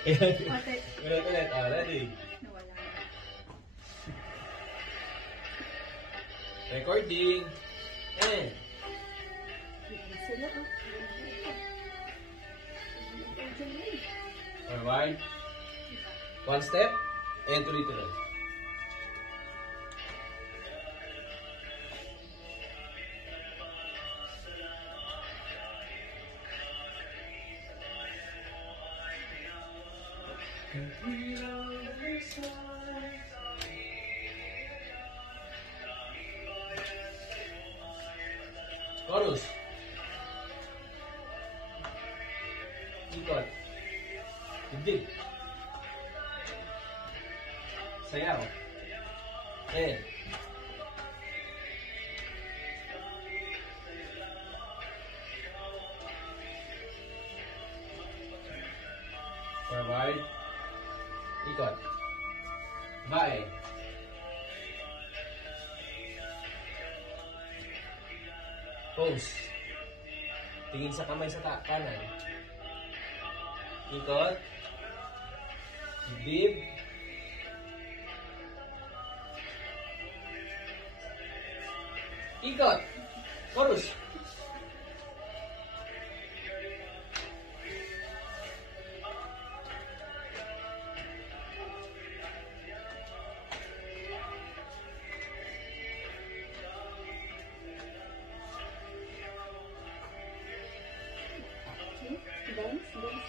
Ulit. Ready? Nawala. Recording. And. Sila Forward. One step. And tuloy-tuloy. Chorus. Ikot. Dibdib. Sayaw. Eh. Forward. Ikot. Bae. Pose. Tingin sa kamay sa kanan. Ikot. Dibdib. Ikot. Chorus.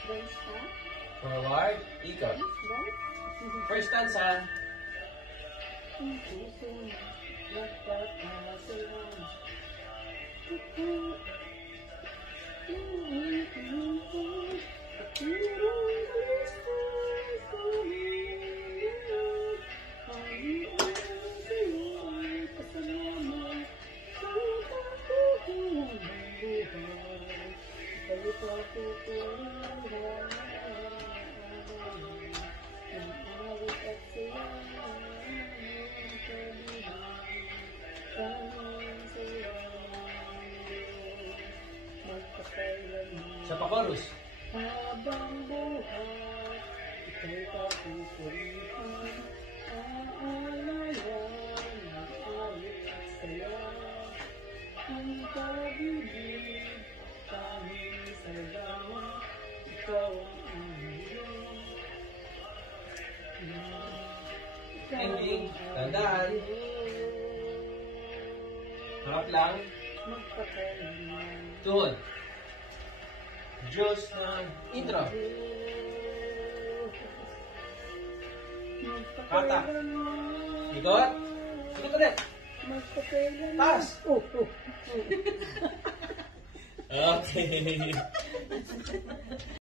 Dance ka. Forward. Ikot. Dance. First stanza. Sa pa-chorus. Habang buhay, ika'y kapupurihan, aalayan, mag-awit at saya, ang pag-ibig, tanging saldawa, ikaw ang aming. Ending. Tandaan. Harap lang. Magpakailan. Tuhod. Diyos na intro. Kata. Ikot. Ikot ulit. Magpakailan. Taas. Oh. Okay.